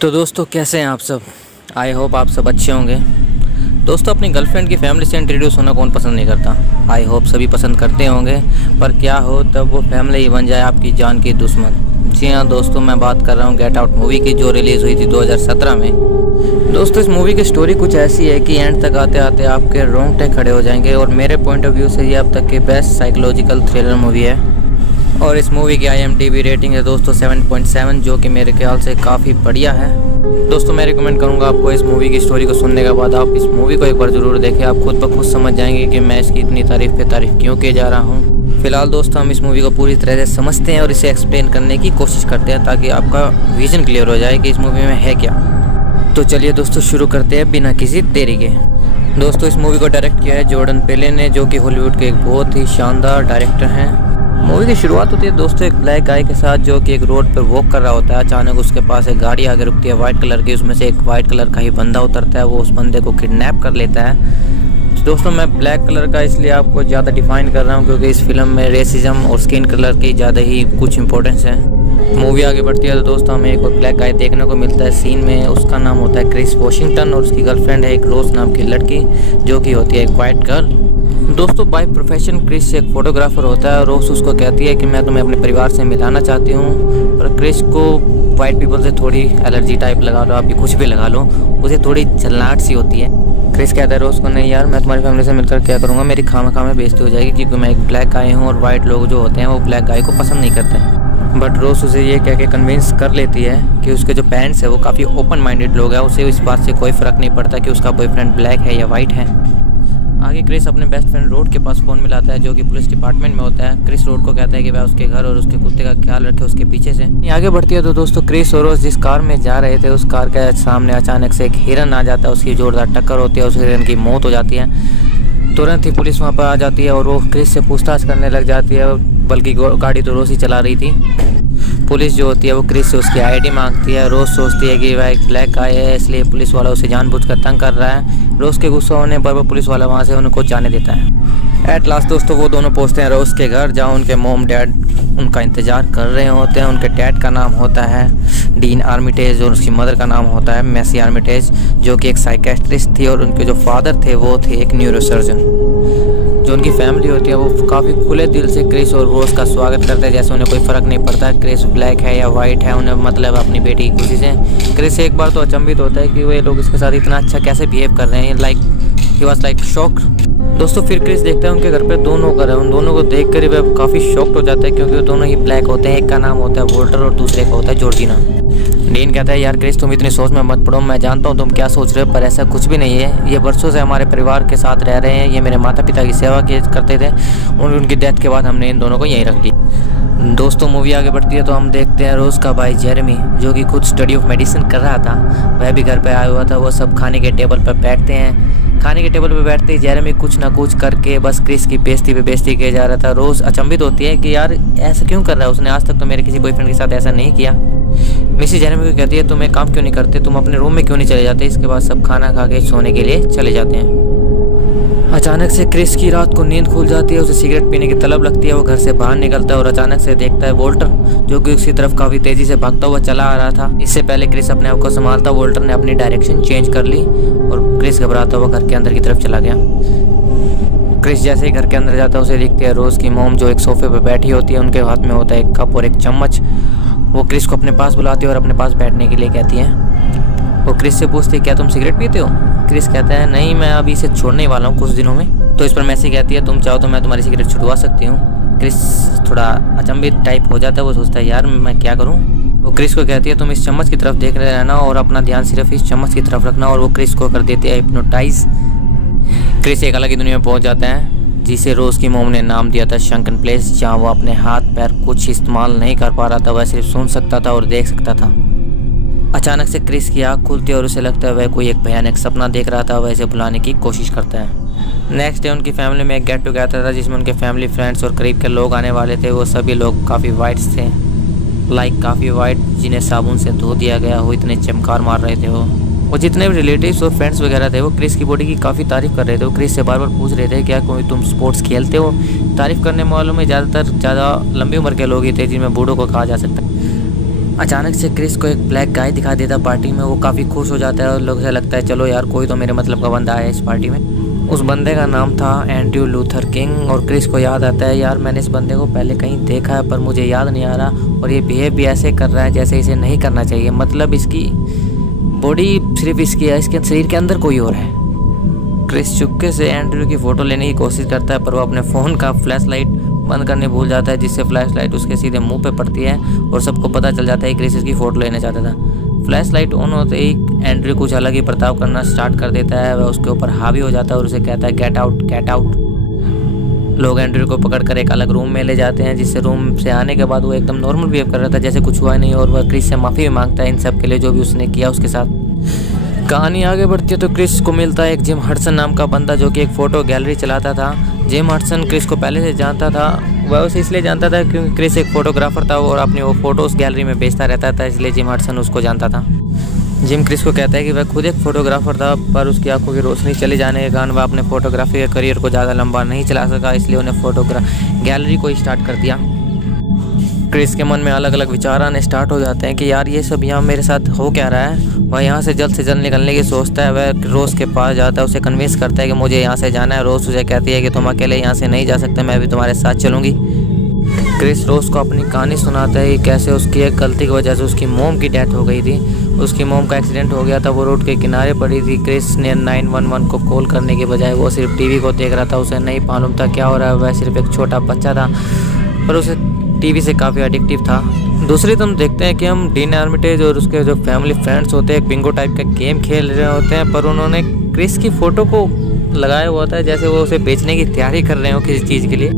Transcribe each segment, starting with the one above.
तो दोस्तों कैसे हैं आप सब। आई होप आप सब अच्छे होंगे। दोस्तों अपनी गर्लफ्रेंड की फैमिली से इंट्रोड्यूस होना कौन पसंद नहीं करता। आई होप सभी पसंद करते होंगे, पर क्या हो तब वो फैमिली ही बन जाए आपकी जान की दुश्मन। जी हाँ दोस्तों, मैं बात कर रहा हूँ गेट आउट मूवी की, जो रिलीज़ हुई थी 2017 में। दोस्तों इस मूवी की स्टोरी कुछ ऐसी है कि एंड तक आते आते आपके रोंगटे खड़े हो जाएंगे, और मेरे पॉइंट ऑफ व्यू से ये अब तक की बेस्ट साइकोलॉजिकल थ्रिलर मूवी है। और इस मूवी की IMDb रेटिंग है दोस्तों 7.7, जो कि मेरे ख्याल से काफ़ी बढ़िया है। दोस्तों मैं रिकमेंड करूंगा आपको इस मूवी की स्टोरी को सुनने के बाद आप इस मूवी को एक बार ज़रूर देखें। आप खुद ब खुद समझ जाएंगे कि मैं इसकी इतनी तारीफ़ पे तारीफ़ क्यों किए जा रहा हूँ। फिलहाल दोस्तों हम इस मूवी को पूरी तरह से समझते हैं और इसे एक्सप्लेन करने की कोशिश करते हैं, ताकि आपका विजन क्लियर हो जाए कि इस मूवी में है क्या। तो चलिए दोस्तों शुरू करते हैं बिना किसी देरी के। दोस्तों इस मूवी को डायरेक्ट किया है जॉर्डन पेले ने, जो कि हॉलीवुड के एक बहुत ही शानदार डायरेक्टर हैं। मूवी की शुरुआत होती है दोस्तों एक ब्लैक गाय के साथ, जो कि एक रोड पर वॉक कर रहा होता है। अचानक उसके पास एक गाड़ी आगे रुकती है वाइट कलर की, उसमें से एक वाइट कलर का ही बंदा उतरता है। वो उस बंदे को किडनैप कर लेता है। दोस्तों मैं ब्लैक कलर का इसलिए आपको ज़्यादा डिफाइन कर रहा हूँ क्योंकि इस फिल्म में रेसिज्म और स्किन कलर की ज़्यादा ही कुछ इंपॉर्टेंस है। मूवी आगे बढ़ती है तो दोस्तों हमें एक और ब्लैक गाय देखने को मिलता है सीन में। उसका नाम होता है क्रिस वॉशिंगटन, और उसकी गर्लफ्रेंड है एक रोज नाम की लड़की, जो कि होती है एक वाइट गर्ल। दोस्तों बाय प्रोफेशन क्रिस एक फोटोग्राफर होता है, और रोज उसको कहती है कि मैं तुम्हें अपने परिवार से मिलाना चाहती हूँ, पर क्रिस को वाइट पीपल से थोड़ी एलर्जी टाइप लगा लो, आप भी कुछ भी लगा लो, उसे थोड़ी झल्लाहट सी होती है। क्रिस कहता है रोज को, नहीं यार मैं तुम्हारी फैमिली से मिलकर क्या करूँगा, मेरी खामा में बेइज्जती हो जाएगी, क्योंकि मैं एक ब्लैक गाय हूँ और वाइट लोग जो होते हैं वो ब्लैक गाय को पसंद नहीं करते। बट रोज उसे ये कह के कन्विंस कर लेती है कि उसके जो पेरेंट्स है वो काफ़ी ओपन माइंडेड लोग हैं, उसे इस बात से कोई फ़र्क नहीं पड़ता कि उसका बॉयफ्रेंड ब्लैक है या वाइट है। आगे क्रिस अपने बेस्ट फ्रेंड रोड के पास फ़ोन मिलाता है, जो कि पुलिस डिपार्टमेंट में होता है। क्रिस रोड को कहता है कि वह उसके घर और उसके कुत्ते का ख्याल रखे उसके पीछे से। आगे बढ़ती है तो दोस्तों क्रिस और रोज जिस कार में जा रहे थे, उस कार के सामने अचानक से एक हिरन आ जाता है। उसकी जोरदार टक्कर होती है, उस हिरन की मौत हो जाती है। तुरंत ही पुलिस वहाँ पर आ जाती है और वो क्रिस से पूछताछ करने लग जाती है, बल्कि गाड़ी तो रोज ही चला रही थी। पुलिस जो होती है वो क्रिस से उसकी ID मांगती है। रोज सोचती है कि वह एक ब्लैक गाय है, इसलिए पुलिस वाला उसे जानबूझकर तंग कर रहा है। रोज के गुस्सा होने पर वो पुलिस वाला वहाँ से उनको जाने देता है। एट लास्ट दोस्तों वो दोनों पहुँचते हैं रोज के घर, जहाँ उनके मॉम डैड उनका इंतज़ार कर रहे होते हैं। उनके डैड का नाम होता है डीन आर्मिटेज और उसकी मदर का नाम होता है मैसी आर्मिटेज, जो कि एक साइकेट्रिस्ट थी, और उनके जो फादर थे वो थे एक न्यूरोसर्जन। जो उनकी फैमिली होती है वो काफ़ी खुले दिल से क्रिस और रोज का स्वागत करते हैं, जैसे उन्हें कोई फ़र्क नहीं पड़ता क्रिस ब्लैक है या वाइट है, उन्हें मतलब अपनी बेटी की खुशी से। क्रिस एक बार तो अचंभित होता है कि वे लोग इसके साथ इतना अच्छा कैसे बिहेव कर रहे हैं, like he was like shock. दोस्तों फिर क्रिस देखता है उनके घर पे दो नौकर है। उन दोनों को देख कर वह काफ़ी शॉक्ड हो जाता है, क्योंकि वो दोनों ही ब्लैक होते हैं। एक का नाम होता है वोल्टर और दूसरे का होता है जॉर्जिना। डीन कहता है यार क्रिस तुम इतनी सोच में मत पड़ो, मैं जानता हूँ तुम क्या सोच रहे हो, पर ऐसा कुछ भी नहीं है। ये वर्षों से हमारे परिवार के साथ रह रहे हैं, ये मेरे माता पिता की सेवा करते थे, उनकी डेथ के बाद हमने इन दोनों को यहीं रख दी। दोस्तों मूवी आगे बढ़ती है तो हम देखते हैं रोज का भाई जेरेमी, जो कि खुद स्टडी ऑफ मेडिसिन कर रहा था, वह भी घर पे आया हुआ था। वो सब खाने के टेबल पर बैठते हैं। खाने के टेबल पर बैठते ही जेरेमी कुछ ना कुछ करके बस क्रिस की बेइज्जती पे बेइज्जती किया जा रहा था। रोज अचंभित होती है कि यार ऐसा क्यों कर रहा है, उसने आज तक तो मेरे किसी बॉयफ्रेंड के साथ ऐसा नहीं किया। मिसी जेरेमी को कहती है तुम एक काम क्यों नहीं करते, तुम अपने रूम में क्यों नहीं चले जाते। इसके बाद सब खाना खा के सोने के लिए चले जाते हैं। अचानक से क्रिस की रात को नींद खुल जाती है, उसे सिगरेट पीने की तलब लगती है। वो घर से बाहर निकलता है और अचानक से देखता है वोल्टर, जो कि उसकी तरफ काफ़ी तेज़ी से भागता हुआ चला आ रहा था। इससे पहले क्रिस अपने आप को संभालता वोल्टर ने अपनी डायरेक्शन चेंज कर ली और क्रिस घबराता हुआ घर के अंदर की तरफ चला गया। क्रिस जैसे ही घर के अंदर जाता है उसे दिखती है रोज की मॉम, जो एक सोफे पर बैठी होती है। उनके हाथ में होता है एक कप और एक चम्मच। वो क्रिस को अपने पास बुलाती है और अपने पास बैठने के लिए कहती है। वो क्रिस से पूछती है क्या तुम सिगरेट पीते हो। क्रिस कहता है नहीं, मैं अभी इसे छोड़ने वाला हूँ कुछ दिनों में। तो इस पर मैसी कहती है तुम चाहो तो मैं तुम्हारी सिगरेट छुड़वा सकती हूँ। क्रिस थोड़ा अचंभित टाइप हो जाता है, वो सोचता है यार मैं क्या करूँ। वो क्रिस को कहती है तुम इस चम्मच की तरफ देख रहे रहना और अपना ध्यान सिर्फ इस चम्मच की तरफ रखना, और वो क्रिस को कर देती है हिप्नोटाइज। क्रिस एक अलग ही दुनिया में पहुँच जाता है, जिसे रोज की मोम ने नाम दिया था शंकन प्लेस, जहाँ वो अपने हाथ पैर कुछ इस्तेमाल नहीं कर पा रहा था, वह सिर्फ सुन सकता था और देख सकता था। अचानक से क्रिस की आँख खुलती है और उसे लगता है वह कोई एक भयानक सपना देख रहा था। वह इसे भुलाने की कोशिश करता है। नेक्स्ट डे उनकी फैमिली में एक गेट टुगेदर था, जिसमें उनके फैमिली फ्रेंड्स और करीब के लोग आने वाले थे। वो सभी लोग काफ़ी वाइट्स थे, लाइक काफ़ी वाइट, जिन्हें साबुन से धो दिया गया हो, इतने चमकार मार रहे थे वो जितने भी रिलेटिव्स और फ्रेंड्स वगैरह थे वो क्रिस की बॉडी की काफ़ी तारीफ़ कर रहे थे। वो क्रिस से बार बार पूछ रहे थे क्या कोई तुम स्पोर्ट्स खेलते हो। तारीफ़ करने वालों में ज़्यादातर ज़्यादा लंबी उम्र के लोग ही थे, जिनमें बूढ़ों को कहा जा सकता है। अचानक से क्रिस को एक ब्लैक गाय दिखा देता पार्टी में। वो काफ़ी खुश हो जाता है और लोग से लगता है चलो यार कोई तो मेरे मतलब का बंदा आया इस पार्टी में। उस बंदे का नाम था एंड्रयू लूथर किंग। और क्रिस को याद आता है यार मैंने इस बंदे को पहले कहीं देखा है पर मुझे याद नहीं आ रहा, और ये बिहेव भी ऐसे कर रहा है जैसे इसे नहीं करना चाहिए। मतलब इसकी बॉडी सिर्फ इसकी है, इसके शरीर के अंदर कोई और है। क्रिस चुपके से एंड्रयू की फ़ोटो लेने की कोशिश करता है पर वो अपने फ़ोन का फ्लैश लाइट बंद करने भूल जाता है, जिससे फ्लैश लाइट उसके सीधे मुंह पे पड़ती है और सबको पता चल जाता है कि क्रिस इसकी फ़ोटो लेना चाहता था। फ्लैश लाइट ऑन होते ही एंड्रयू कुछ अलग ही बर्ताव करना स्टार्ट कर देता है। वह उसके ऊपर हावी हो जाता है और उसे कहता है गेट आउट गेट आउट। लोग एंड्रयू को पकड़कर एक अलग रूम में ले जाते हैं, जिससे रूम से आने के बाद वो एकदम नॉर्मल बिहेव कर रहा था जैसे कुछ हुआ नहीं, और वह क्रिस से माफ़ी भी मांगता है इन सब के लिए जो भी उसने किया उसके साथ। कहानी आगे बढ़ती है तो क्रिस को मिलता है एक जिम हडसन नाम का बंदा जो कि एक फ़ोटो गैलरी चलाता था। जिम हडसन क्रिस को पहले से जानता था। वह उसे इसलिए जानता था क्योंकि क्रिस एक फ़ोटोग्राफ़र था और अपनी वो फ़ोटो उस गैलरी में बेचता रहता था, इसलिए जिम हडसन उसको जानता था। जिम क्रिस को कहता है कि वह खुद एक फ़ोटोग्राफ़र था पर उसकी आंखों की रोशनी चली जाने के कारण वह अपने फ़ोटोग्राफी के करियर को ज़्यादा लंबा नहीं चला सका, इसलिए उन्हें गैलरी को स्टार्ट कर दिया। क्रिस के मन में अलग अलग विचार आने स्टार्ट हो जाते हैं कि यार ये सब यहाँ मेरे साथ हो क्या रहा है। वह यहाँ से जल्द निकलने की सोचता है। वह रोज़ के पास जाता है, उसे कन्विंस करता है कि मुझे यहाँ से जाना है। रोज़ उसे कहती है कि तुम अकेले यहाँ से नहीं जा सकते, मैं भी तुम्हारे साथ चलूँगी। क्रिस रोज़ को अपनी कहानी सुनाता है कि कैसे उसकी एक गलती की वजह से उसकी मोम की डेथ हो गई थी। उसकी मोम का एक्सीडेंट हो गया था, वो रोड के किनारे पड़ी थी। क्रिस ने 911 को कॉल करने के बजाय वो सिर्फ टीवी को देख रहा था। उसे नहीं मालूम था क्या हो रहा है। वह सिर्फ एक छोटा बच्चा था पर उसे टीवी से काफ़ी एडिक्टिव था। दूसरी तरफ देखते हैं कि हम डीन आर्मिटेज और उसके जो फैमिली फ्रेंड्स होते हैं एक बिंगो टाइप का गेम खेल रहे होते हैं, पर उन्होंने क्रिस की फ़ोटो को लगाया हुआ था जैसे वो उसे बेचने की तैयारी कर रहे हो किसी चीज़ के लिए।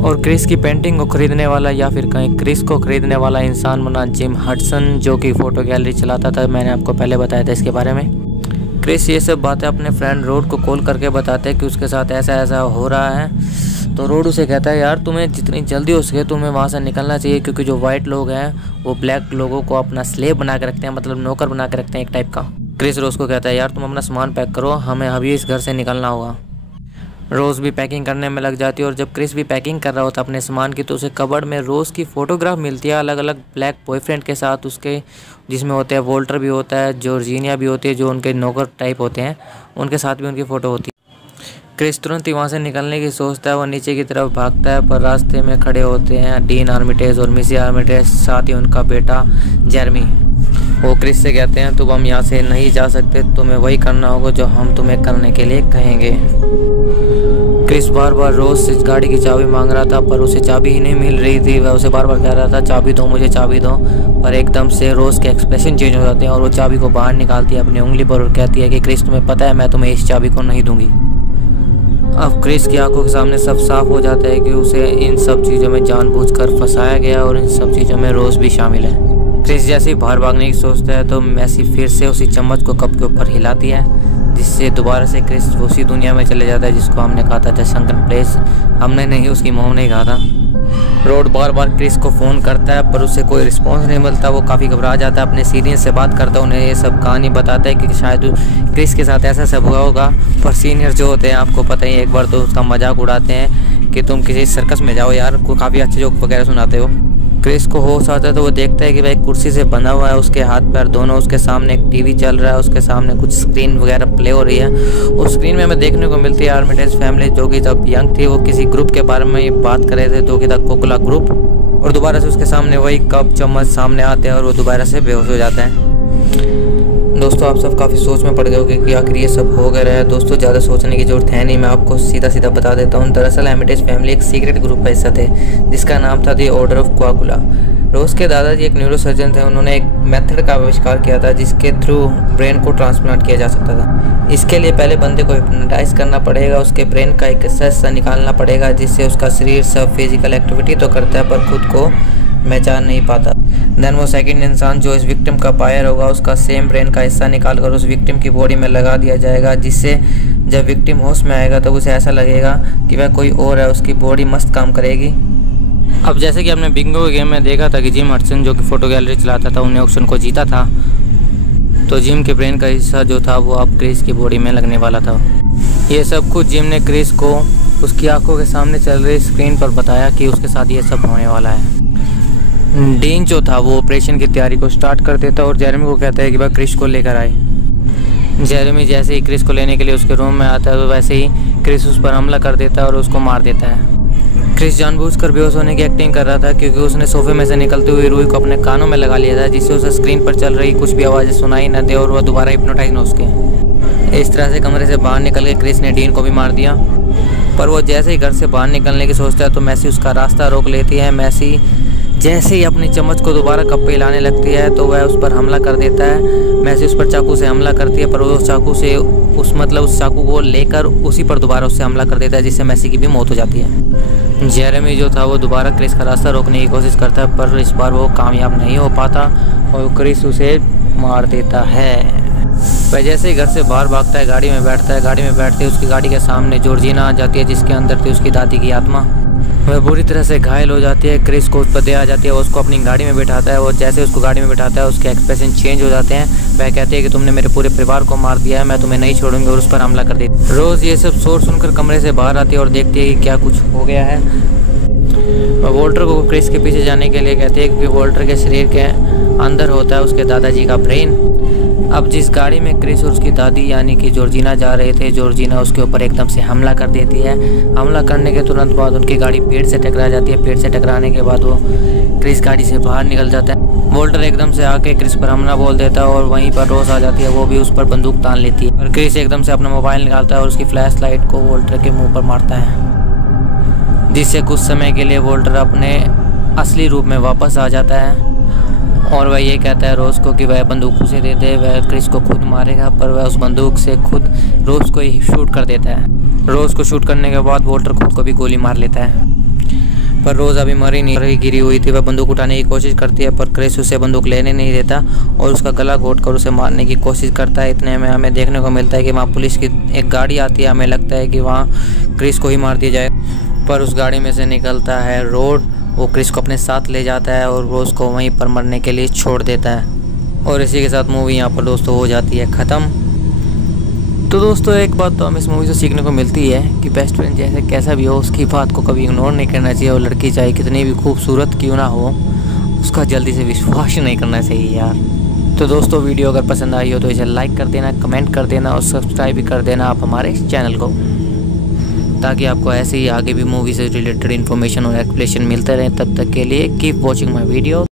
और क्रिस की पेंटिंग को ख़रीदने वाला या फिर कहीं क्रिस को ख़रीदने वाला इंसान बना जिम हडसन जो कि फ़ोटो गैलरी चलाता था। मैंने आपको पहले बताया था इसके बारे में। क्रिस ये सब बातें अपने फ्रेंड रोड को कॉल करके बताते हैं कि उसके साथ ऐसा ऐसा हो रहा है। तो रोड उसे कहता है यार तुम्हें जितनी जल्दी हो सके तुम्हें वहाँ से निकलना चाहिए, क्योंकि जो वाइट लोग हैं वो ब्लैक लोगों को अपना स्लेव बना के रखते हैं, मतलब नौकर बना के रखते हैं एक टाइप का। क्रिस रोज़ को कहता है यार तुम अपना सामान पैक करो, हमें अभी इस घर से निकलना होगा। रोज़ भी पैकिंग करने में लग जाती है और जब क्रिस भी पैकिंग कर रहा होता है अपने सामान की तो उसे कबर्ड में रोज़ की फ़ोटोग्राफ मिलती है अलग अलग ब्लैक बॉयफ्रेंड के साथ उसके, जिसमें होते हैं वोल्टर भी होता है, जॉर्जिनिया भी होती है जो उनके नौकर टाइप होते हैं, उनके साथ भी उनकी फ़ोटो होती है। क्रिस तुरंत ही वहाँ से निकलने की सोचता है। वह नीचे की तरफ भागता है पर रास्ते में खड़े होते हैं डीन आर्मिटेज और मिसी आर्मिटेज, साथ ही उनका बेटा जेरमी। वो क्रिस से कहते हैं तुम हम यहाँ से नहीं जा सकते, तुम्हें वही करना होगा जो हम तुम्हें करने के लिए कहेंगे। क्रिस बार बार रोज़ से गाड़ी की चाबी मांग रहा था पर उसे चाबी ही नहीं मिल रही थी। वह उसे बार बार कह रहा था चाबी दो मुझे चाबी दो, पर एकदम से रोज़ के एक्सप्रेशन चेंज हो जाते हैं और वो चाबी को बाहर निकालती है अपनी उंगली पर और कहती है कि क्रिस तुम्हें पता है मैं तुम्हें इस चाबी को नहीं दूंगी। अब क्रिस की आंखों के सामने सब साफ हो जाता है कि उसे इन सब चीज़ों में जानबूझकर फंसाया गया और इन सब चीज़ों में रोज़ भी शामिल है। क्रिस जैसे ही बाहर भागने की सोचता है तो मैसी फिर से उसी चम्मच को कप के ऊपर हिलाती है, जिससे दोबारा से क्रिस उसी दुनिया में चले जाता है जिसको हमने कहा था शंकन प्लेस। हमने नहीं, उसकी मोम ने कहा था। रोड बार बार क्रिस को फ़ोन करता है पर उससे कोई रिस्पांस नहीं मिलता। वो काफ़ी घबरा जाता है, अपने सीनियर से बात करता है, उन्हें ये सब कहानी बताता है कि शायद क्रिस के साथ ऐसा सब हुआ होगा। पर सीनियर जो होते हैं आपको पता ही, एक बार तो उसका मजाक उड़ाते हैं कि तुम किसी सर्कस में जाओ यार, को काफ़ी अच्छे जोक वगैरह सुनाते हो। क्रिस को होश आता है तो वो देखता है कि वह एक कुर्सी से बंधा हुआ है, उसके हाथ पैर दोनों, उसके सामने एक टीवी चल रहा है, उसके सामने कुछ स्क्रीन वगैरह प्ले हो रही है। उस स्क्रीन में हमें देखने को मिलती है आर्मिटेज फैमिली जो कि जब यंग थी वो किसी ग्रुप के बारे में बात कर रहे थे जो कि था कोकोला ग्रुप, और दोबारा से उसके सामने वही कप चम्मच सामने आते हैं और वो दोबारा से बेहोश हो जाता है। दोस्तों आप सब काफ़ी सोच में पड़ गए होंगे कि आखिर ये सब हो गया है। दोस्तों ज़्यादा सोचने की जरूरत है नहीं, मैं आपको सीधा सीधा बता देता हूँ। दरअसल आर्मिटेज फैमिली एक सीक्रेट ग्रुप का हिस्सा थे जिसका नाम था द ऑर्डर ऑफ कोआगुला। रोज़ के दादाजी एक न्यूरोसर्जन थे, उन्होंने एक मेथड का आविष्कार किया था जिसके थ्रू ब्रेन को ट्रांसप्लांट किया जा सकता था। इसके लिए पहले बंदे को हिप्नोटाइज करना पड़ेगा, उसके ब्रेन का एक हिस्सा निकालना पड़ेगा जिससे उसका शरीर सब फिजिकल एक्टिविटी तो करता है पर खुद को पहचान नहीं पाता। देन वो सेकंड इंसान जो इस विक्टिम का बायर होगा उसका सेम ब्रेन का हिस्सा निकाल कर उस विक्टिम की बॉडी में लगा दिया जाएगा, जिससे जब विक्टिम होश में आएगा तो उसे ऐसा लगेगा कि वह कोई और है, उसकी बॉडी मस्त काम करेगी। अब जैसे कि हमने बिंगो के गेम में देखा था कि जिम हडसन जो कि फ़ोटो गैलरी चलाता था उन्हें ऑक्शन को जीता था, तो जिम के ब्रेन का हिस्सा जो था वो अब क्रिस की बॉडी में लगने वाला था। ये सब कुछ जिम ने क्रिस को उसकी आंखों के सामने चल रही स्क्रीन पर बताया कि उसके साथ ये सब होने वाला है। डीन जो था वो ऑपरेशन की तैयारी को स्टार्ट कर देता और जेरेमी को कहता है कि वह क्रिस को लेकर आए। जेरेमी जैसे ही क्रिस को लेने के लिए उसके रूम में आता है तो वैसे ही क्रिस उस पर हमला कर देता है और उसको मार देता है। क्रिस जानबूझकर बेहोश होने की एक्टिंग कर रहा था क्योंकि उसने सोफे में से निकलती हुई रूही को अपने कानों में लगा लिया था, जिससे उसे स्क्रीन पर चल रही कुछ भी आवाज़ें सुनाई न दे और वह दोबारा हिप्नोटाइज न हो सके। इस तरह से कमरे से बाहर निकल के क्रिस ने डीन को भी मार दिया, पर वो जैसे ही घर से बाहर निकलने की सोचता है तो मैसी उसका रास्ता रोक लेती है। मैसी जैसे ही अपनी चम्मच को दोबारा कप पे हिलाने लगती है तो वह उस पर हमला कर देता है। मैसी उस पर चाकू से हमला करती है, पर वो चाकू से उस चाकू को लेकर उसी पर दोबारा उससे हमला कर देता है, जिससे मैसी की भी मौत हो जाती है। जेरेमी जो था वो दोबारा क्रिस का रास्ता रोकने की कोशिश करता है, पर इस बार वो कामयाब नहीं हो पाता और क्रिस उसे मार देता है। वह जैसे ही घर से बाहर भागता है गाड़ी में बैठता है। गाड़ी में बैठते ही उसकी गाड़ी के सामने जॉर्जिना आ जाती है, जिसके अंदर थी उसकी दादी की आत्मा। वह बुरी तरह से घायल हो जाती है। क्रिस को उस पर दे आ जाती है, वो उसको अपनी गाड़ी में बिठाता है और जैसे उसको गाड़ी में बिठाता है उसके एक्सप्रेशन चेंज हो जाते हैं। वह कहती है कि तुमने मेरे पूरे परिवार को मार दिया है, मैं तुम्हें नहीं छोड़ूंगी, और उस पर हमला कर देती। रोज़ ये सब शोर सुनकर कमरे से बाहर आती है और देखती है कि क्या कुछ हो गया है। वह वॉल्टर को क्रिस के पीछे जाने के लिए कहती है क्योंकि वॉल्टर के शरीर के अंदर होता है उसके दादाजी का ब्रेन। अब जिस गाड़ी में क्रिस और उसकी दादी यानी कि जॉर्जिना जा रहे थे, जॉर्जिना उसके ऊपर एकदम से हमला कर देती है। हमला करने के तुरंत बाद उनकी गाड़ी पेड़ से टकरा जाती है। पेड़ से टकराने के बाद वो क्रिस गाड़ी से बाहर निकल जाता है। वॉल्टर एकदम से आके क्रिस पर हमला बोल देता है और वहीं पर रोज आ जाती है, वो भी उस पर बंदूक तान लेती है। और क्रिस एकदम से अपना मोबाइल निकालता है और उसकी फ्लैश लाइट को वॉल्टर के मुँह पर मारता है, जिससे कुछ समय के लिए वॉल्टर अपने असली रूप में वापस आ जाता है। और वह ये कहता है रोज़ को कि वह बंदूक उसे दे दे, वह क्रिस को खुद मारेगा, पर वह उस बंदूक से खुद रोज़ को ही शूट कर देता है। रोज़ को शूट करने के बाद वॉल्टर खुद को भी गोली मार लेता है, पर रोज़ अभी मरी नहीं रही, गिरी हुई थी। वह बंदूक उठाने की कोशिश करती है पर क्रिस उसे बंदूक लेने नहीं देता और उसका गला घोट कर उसे मारने की कोशिश करता है। इतने में हमें देखने को मिलता है कि वहाँ पुलिस की एक गाड़ी आती है। हमें लगता है कि वहाँ क्रिस को ही मार दिया जाए, पर उस गाड़ी में से निकलता है रोड। वो क्रिस को अपने साथ ले जाता है और रोज़ को वहीं पर मरने के लिए छोड़ देता है। और इसी के साथ मूवी यहाँ पर दोस्तों हो जाती है ख़त्म। तो दोस्तों एक बात तो हमें इस मूवी से सीखने को मिलती है कि बेस्ट फ्रेंड जैसे कैसा भी हो उसकी बात को कभी इग्नोर नहीं करना चाहिए, और लड़की चाहे कितनी भी खूबसूरत क्यों ना हो उसका जल्दी से विश्वास नहीं करना चाहिए यार। तो दोस्तों वीडियो अगर पसंद आई हो तो इसे लाइक कर देना, कमेंट कर देना और सब्सक्राइब भी कर देना आप हमारे चैनल को, ताकि आपको ऐसे ही आगे भी मूवी से रिलेटेड इन्फॉर्मेशन और एक्सप्लेनेशन मिलते रहे। तब तक के लिए कीप वॉचिंग माय वीडियो।